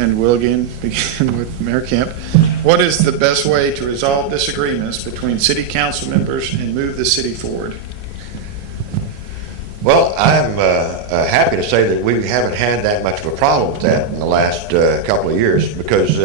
and we'll again begin with Mayor Kemp. What is the best way to resolve disagreements between city council members and move the city forward? Well, I'm happy to say that we haven't had that much of a problem with that in the last couple of years, because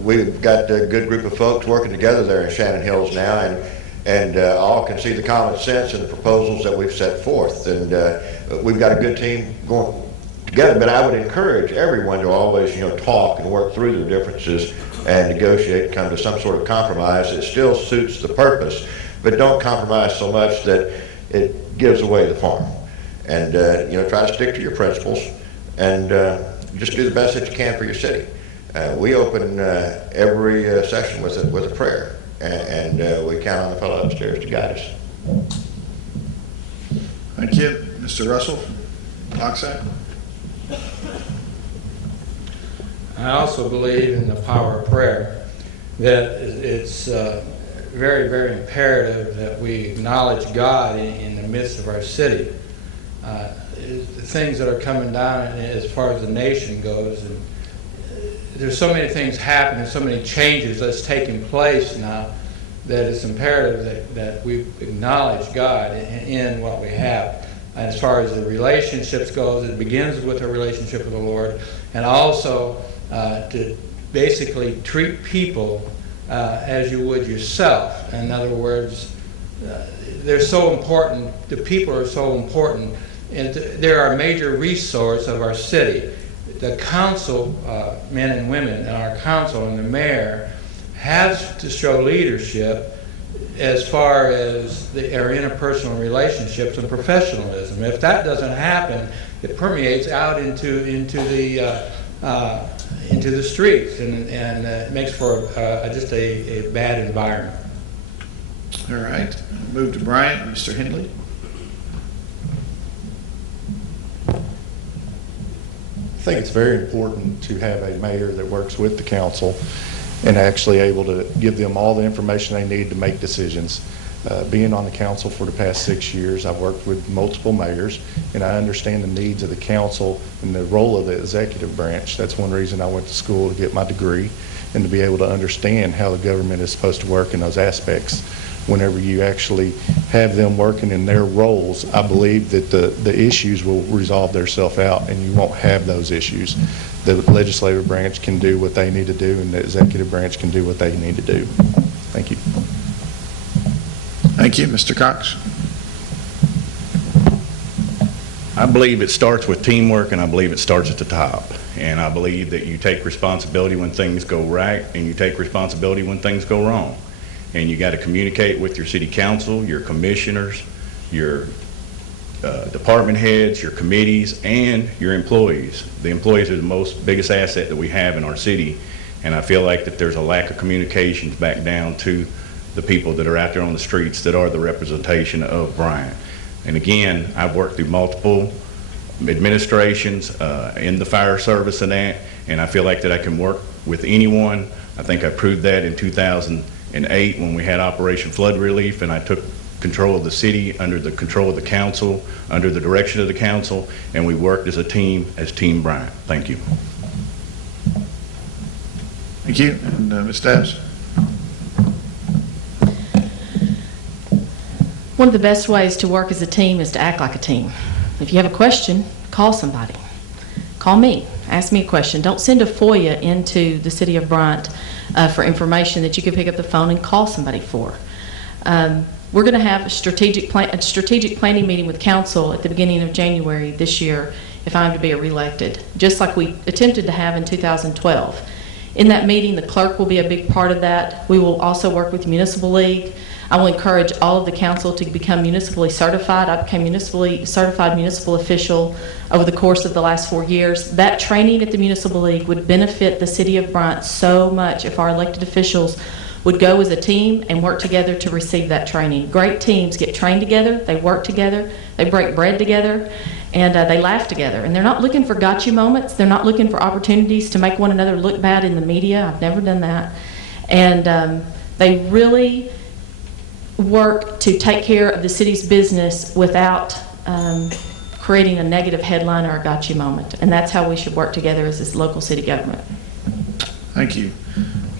we've got a good group of folks working together there in Shannon Hills now, and all can see the common sense and the proposals that we've set forth, and we've got a good team going together. But I would encourage everyone to always, talk and work through their differences and negotiate and come to some sort of compromise that still suits the purpose, but don't compromise so much that it gives away the farm. And try to stick to your principles and just do the best that you can for your city. We open every session with a prayer, and we count on the fellow upstairs to guide us. Thank you. Mr. Russell, Oxide. I also believe in the power of prayer, that it's very, very imperative that we acknowledge God in the midst of our city. The things that are coming down as far as the nation goes, and there's so many things happening, so many changes that's taking place now, that it's imperative that we acknowledge God in what we have. And as far as the relationships goes, it begins with a relationship with the Lord, and also to basically treat people as you would yourself. In other words, they're so important, the people are so important, and they're a major resource of our city. The council, men and women in our council, and the mayor has to show leadership as far as our interpersonal relationships and professionalism. If that doesn't happen, it permeates out into the streets, and it makes for just a bad environment. All right. Move to Bryant. Mr. Henley. I think it's very important to have a mayor that works with the council and actually able to give them all the information they need to make decisions. Being on the council for the past 6 years, I've worked with multiple mayors, and I understand the needs of the council and the role of the executive branch. That's one reason I went to school to get my degree, and to be able to understand how the government is supposed to work in those aspects. Whenever you actually have them working in their roles, I believe that the issues will resolve themselves out, and you won't have those issues. The legislative branch can do what they need to do, and the executive branch can do what they need to do. Thank you. Thank you. Mr. Cox. I believe it starts with teamwork, and I believe it starts at the top. And I believe that you take responsibility when things go right, and you take responsibility when things go wrong. And you got to communicate with your city council, your commissioners, your department heads, your committees, and your employees. The employees are the biggest asset that we have in our city, and I feel like that there's a lack of communications back down to the people that are out there on the streets that are the representation of Bryant. And again, I've worked through multiple administrations in the fire service and that, and I feel like that I can work with anyone. I think I proved that in 2008 when we had Operation Flood Relief, and I took control of the city under the control of the council, under the direction of the council, and we worked as a team, as Team Bryant. Thank you. Thank you. And Ms. Dabbs. One of the best ways to work as a team is to act like a team. If you have a question, call somebody. Call me. Ask me a question. Don't send a FOIA into the city of Bryant for information that you can pick up the phone and call somebody for. We're going to have a strategic planning meeting with council at the beginning of January this year if I'm to be reelected, just like we attempted to have in 2012. In that meeting, the clerk will be a big part of that. We will also work with the Municipal League. I will encourage all of the council to become municipally certified. I became municipally certified municipal official over the course of the last 4 years. That training at the Municipal League would benefit the city of Bryant so much if our elected officials would go as a team and work together to receive that training. Great teams get trained together, they work together, they break bread together, and they laugh together. And they're not looking for gotcha moments. They're not looking for opportunities to make one another look bad in the media. I've never done that. And they really work to take care of the city's business without creating a negative headline or a gotcha moment. And that's how we should work together as this local city government. Thank you.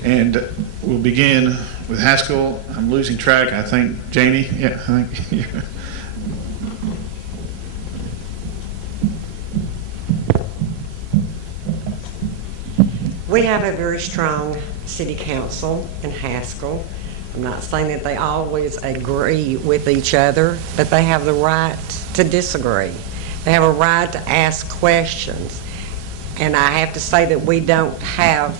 And we'll begin with Haskell. I'm losing track. I think Janie. Yeah, I think. We have a very strong city council in Haskell. I'm not saying that they always agree with each other, but they have the right to disagree. They have a right to ask questions. And I have to say that we don't have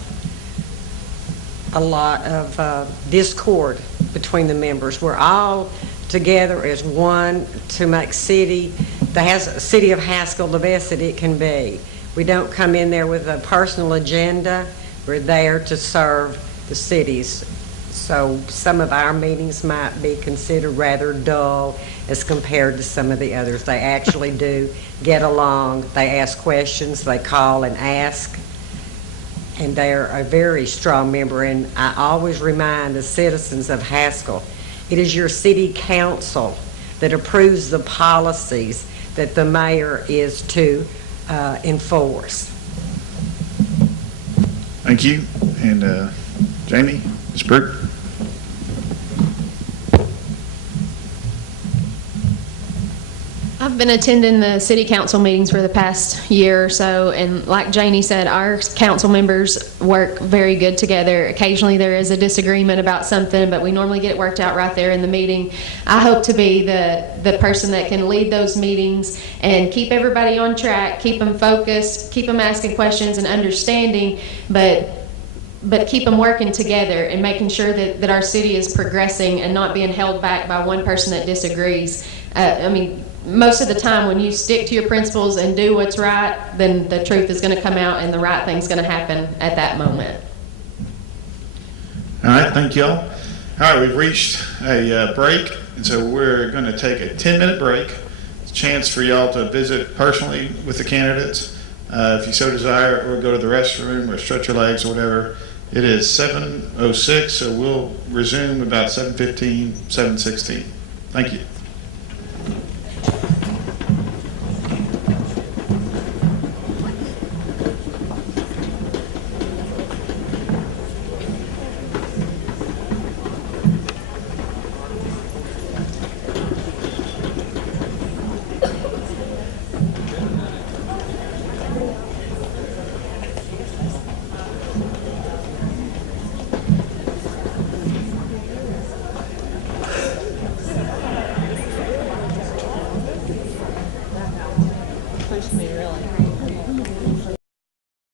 a lot of discord between the members. We're all together as one to make city of Haskell the best that it can be. We don't come in there with a personal agenda. We're there to serve the cities. So some of our meetings might be considered rather dull as compared to some of the others. They actually do get along. They ask questions. They call and ask. And they're a very strong member. And I always remind the citizens of Haskell, it is your city council that approves the policies that the mayor is to enforce. Thank you. And Jamie, Ms. Burke. I've been attending the city council meetings for the past year or so, and like Janie said, our council members work very good together. Occasionally there is a disagreement about something, but we normally get it worked out right there in the meeting. I hope to be the person that can lead those meetings and keep everybody on track, keep them focused, keep them asking questions and understanding, but keep them working together and making sure that our city is progressing and not being held back by one person that disagrees. Most of the time when you stick to your principles and do what's right, then the truth is going to come out and the right thing's going to happen at that moment. All right, thank y'all. All right, we've reached a break, and so we're going to take a 10-minute break. It's a chance for y'all to visit personally with the candidates, if you so desire, or go to the restroom or stretch your legs or whatever. It is 7:06, so we'll resume about 7:15, 7:16. Thank you.